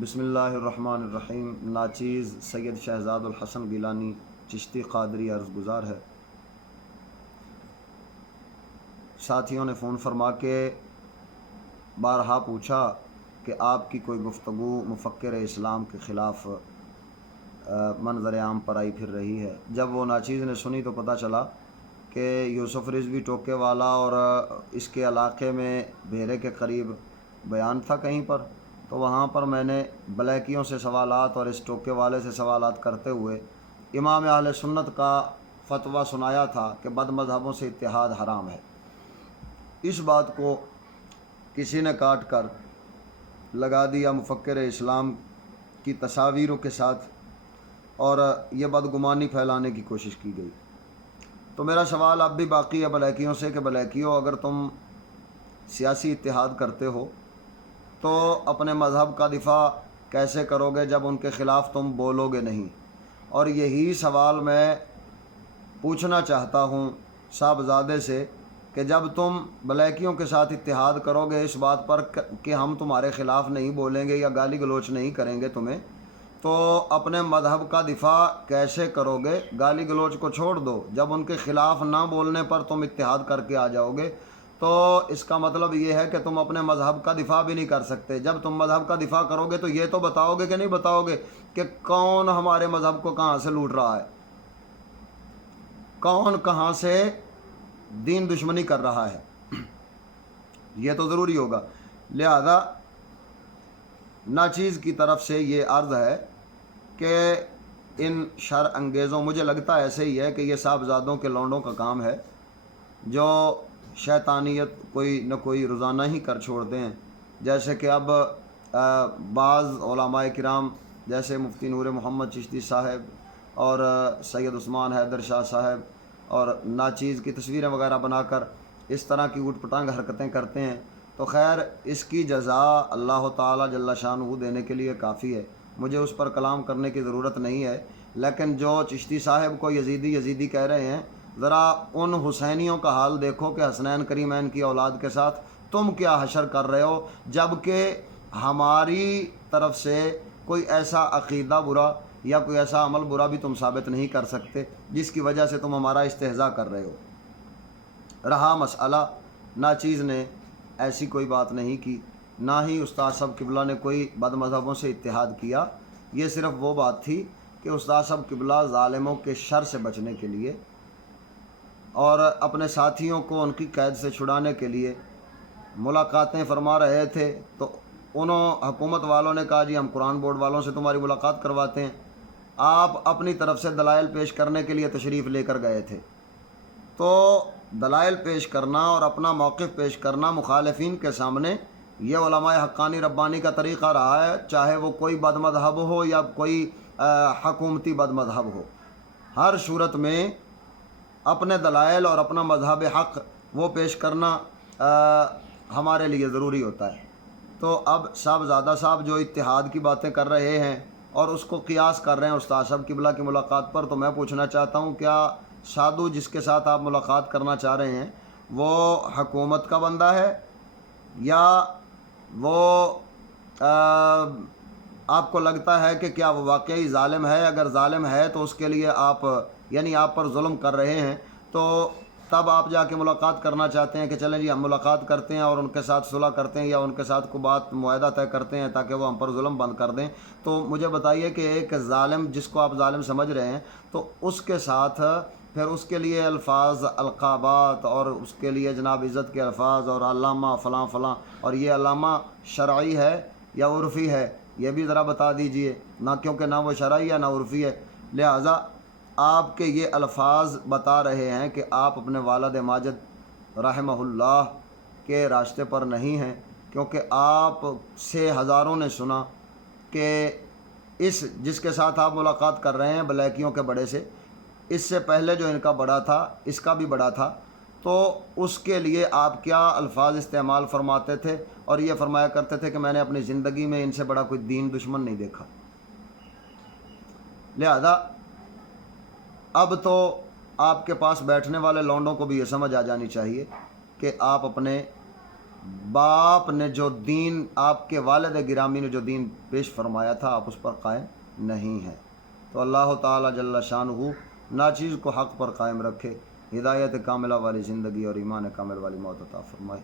بسم اللہ الرحمن الرحیم۔ ناچیز سید شہزاد الحسن گیلانی چشتی قادری عرض گزار ہے۔ ساتھیوں نے فون فرما کے بارہا پوچھا کہ آپ کی کوئی گفتگو مفکر اسلام کے خلاف منظر عام پر آئی پھر رہی ہے۔ جب وہ ناچیز نے سنی تو پتہ چلا کہ یوسف رضوی ٹوکے والا اور اس کے علاقے میں بھیرے کے قریب بیان تھا کہیں پر، تو وہاں پر میں نے بلیکیوں سے سوالات اور اس ٹوکے والے سے سوالات کرتے ہوئے امام اہل سنت کا فتویٰ سنایا تھا کہ بد مذہبوں سے اتحاد حرام ہے۔ اس بات کو کسی نے کاٹ کر لگا دیا مفکر اسلام کی تصاویروں کے ساتھ اور یہ بدگمانی پھیلانے کی کوشش کی گئی۔ تو میرا سوال اب بھی باقی ہے بلیکیوں سے کہ بلیکیوں، اگر تم سیاسی اتحاد کرتے ہو تو اپنے مذہب کا دفاع کیسے کرو گے جب ان کے خلاف تم بولو گے نہیں؟ اور یہی سوال میں پوچھنا چاہتا ہوں صاحبزادے سے کہ جب تم بلیکیوں کے ساتھ اتحاد کرو گے اس بات پر کہ ہم تمہارے خلاف نہیں بولیں گے یا گالی گلوچ نہیں کریں گے تمہیں، تو اپنے مذہب کا دفاع کیسے کرو گے؟ گالی گلوچ کو چھوڑ دو، جب ان کے خلاف نہ بولنے پر تم اتحاد کر کے آ جاؤ گے تو اس کا مطلب یہ ہے کہ تم اپنے مذہب کا دفاع بھی نہیں کر سکتے۔ جب تم مذہب کا دفاع کرو گے تو یہ تو بتاؤ گے کہ نہیں بتاؤ گے کہ کون ہمارے مذہب کو کہاں سے لوٹ رہا ہے، کون کہاں سے دین دشمنی کر رہا ہے، یہ تو ضروری ہوگا۔ لہذا ناچیز کی طرف سے یہ عرض ہے کہ ان شر انگیزوں، مجھے لگتا ایسے ہی ہے کہ یہ صاحبزادوں کے لونڈوں کا کام ہے جو شیطانیت کوئی نہ کوئی روزانہ ہی کر چھوڑتے ہیں۔ جیسے کہ اب بعض علماء کرام جیسے مفتی نور محمد چشتی صاحب اور سید عثمان حیدر شاہ صاحب اور ناچیز کی تصویریں وغیرہ بنا کر اس طرح کی اوٹ پٹانگ حرکتیں کرتے ہیں، تو خیر اس کی جزا اللہ تعالی جل شانہ دینے کے لیے کافی ہے، مجھے اس پر کلام کرنے کی ضرورت نہیں ہے۔ لیکن جو چشتی صاحب کو یزیدی کہہ رہے ہیں، ذرا ان حسینیوں کا حال دیکھو کہ حسنین کریمین کی اولاد کے ساتھ تم کیا حشر کر رہے ہو، جبکہ ہماری طرف سے کوئی ایسا عقیدہ برا یا کوئی ایسا عمل برا بھی تم ثابت نہیں کر سکتے جس کی وجہ سے تم ہمارا استہزاء کر رہے ہو۔ رہا مسئلہ، ناچیز نے ایسی کوئی بات نہیں کی، نہ ہی استاد صاحب قبلہ نے کوئی بد مذہبوں سے اتحاد کیا۔ یہ صرف وہ بات تھی کہ استاد صاحب قبلہ ظالموں کے شر سے بچنے کے لیے اور اپنے ساتھیوں کو ان کی قید سے چھڑانے کے لیے ملاقاتیں فرما رہے تھے، تو حکومت والوں نے کہا جی ہم قرآن بورڈ والوں سے تمہاری ملاقات کرواتے ہیں۔ آپ اپنی طرف سے دلائل پیش کرنے کے لیے تشریف لے کر گئے تھے، تو دلائل پیش کرنا اور اپنا موقف پیش کرنا مخالفین کے سامنے یہ علماء حقانی ربانی کا طریقہ رہا ہے، چاہے وہ کوئی بد مذہب ہو یا کوئی حکومتی بد مذہب ہو، ہر صورت میں اپنے دلائل اور اپنا مذہب حق وہ پیش کرنا ہمارے لیے ضروری ہوتا ہے۔ تو اب صاحبزادہ صاحب جو اتحاد کی باتیں کر رہے ہیں اور اس کو قیاس کر رہے ہیں استاد صاحب قبلہ کی ملاقات پر، تو میں پوچھنا چاہتا ہوں کیا سادھو جس کے ساتھ آپ ملاقات کرنا چاہ رہے ہیں وہ حکومت کا بندہ ہے یا وہ آپ کو لگتا ہے کہ کیا وہ واقعی ظالم ہے؟ اگر ظالم ہے تو اس کے لیے آپ آپ پر ظلم کر رہے ہیں، تو تب آپ جا کے ملاقات کرنا چاہتے ہیں کہ چلیں جی ہم ملاقات کرتے ہیں اور ان کے ساتھ صلح کرتے ہیں یا ان کے ساتھ کوئی بات معاہدہ طے کرتے ہیں تاکہ وہ ہم پر ظلم بند کر دیں۔ تو مجھے بتائیے کہ ایک ظالم جس کو آپ ظالم سمجھ رہے ہیں، تو اس کے ساتھ پھر اس کے لیے الفاظ القابات اور اس کے لیے جناب عزت کے الفاظ اور علامہ فلاں فلاں، اور یہ علامہ شرعی ہے یا عرفی ہے یہ بھی ذرا بتا دیجئے، نہ کیونکہ نہ وہ شرعی ہے نہ عرفی ہے۔ لہٰذا آپ کے یہ الفاظ بتا رہے ہیں کہ آپ اپنے والد ماجد رحمہ اللہ کے راستے پر نہیں ہیں، کیونکہ آپ سے ہزاروں نے سنا کہ اس جس کے ساتھ آپ ملاقات کر رہے ہیں بلیکیوں کے بڑے سے، اس سے پہلے جو ان کا بڑا تھا اس کا بھی بڑا تھا، تو اس کے لیے آپ کیا الفاظ استعمال فرماتے تھے اور یہ فرمایا کرتے تھے کہ میں نے اپنی زندگی میں ان سے بڑا کوئی دین دشمن نہیں دیکھا۔ لہذا اب تو آپ کے پاس بیٹھنے والے لونڈوں کو بھی یہ سمجھ آ جانی چاہیے کہ آپ اپنے باپ نے جو دین، آپ کے والد گرامی نے جو دین پیش فرمایا تھا، آپ اس پر قائم نہیں ہیں۔ تو اللہ تعالیٰ جل شانہ ناچیز کو حق پر قائم رکھے، ہدایت کاملہ والی زندگی اور ایمان کامل والی موت عطا فرمائے۔